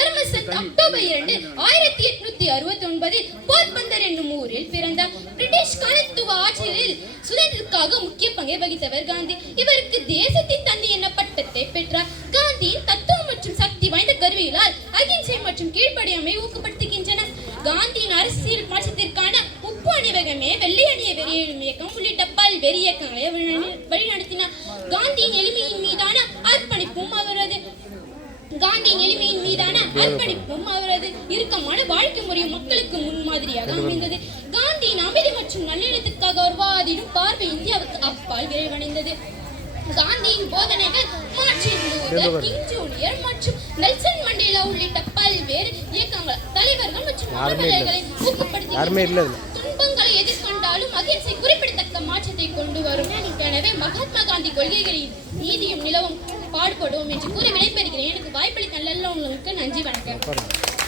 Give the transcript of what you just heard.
பரமசந்த் October 2, 1869 Porbandar என்னும் ஊரில் பிறந்தார். பிரிட்டிஷ் காலத்துவ ஆட்சியில் சுதந்திரத்திற்காக முக்கிய பங்கை வகித்தவர் காந்தி. இவருக்கு தேசத்தின் தந்தை என்ற பட்டத்தை பெற்றார். காந்தியின் தத்துவம் மற்றும் சக்தி வாய்ந்த கருவிகளால் அகிம்சை மற்றும் கீழ்ப்படியாமை ஊக்கப்படுத்துகின்றன. காந்தியின் அரசியல் மாற்றத்திற்கான உப்பு அணிவகமே, வெள்ளை அணிய வெளியேறும் இயக்கம் உள்ளிட்ட பல்வேறு இயக்கங்களை வழிநடத்தினார். காந்தியின் எளிமையின் மீதான அர்ப்பணிப்பும் அவரது இறுக்கமான வாழ்க்கை முறையும் மக்களுக்கு முன்மாதிரியாக அமைந்தது. காந்தியின் அமைதி மற்றும் நல்லிணக்கத்துக்காக அவர் வாதிடும் பார்வை இந்தியாவுக்கு அப்பால் விரைவடைந்தது. காந்தியின் போதனைகள் மார்ட்டின் லூதர் கிங் ஜூனியர் மற்றும் நெல்சன் மண்டேலா உள்ளிட்ட பல்வேறு இயக்கங்கள் தலைவர்கள் மற்றும் அலுவலர்களை ஊக்கப்படுத்தின. துன்பங்களை எதிர்கொண்டாலும் அகிம்சை குறிப்பிடத்தக்க மாற்றத்தை கொண்டு வரும். எனவே மகாத்மா காந்தி கொள்கைகளின் நீதியும் நிலவும் பாடுபடுவோம் என்று கூறி விடைபெறுகிறேன். எனக்கு வாய்ப்பளித்த நல்ல உங்களுக்கு நன்றி, வணக்கம்.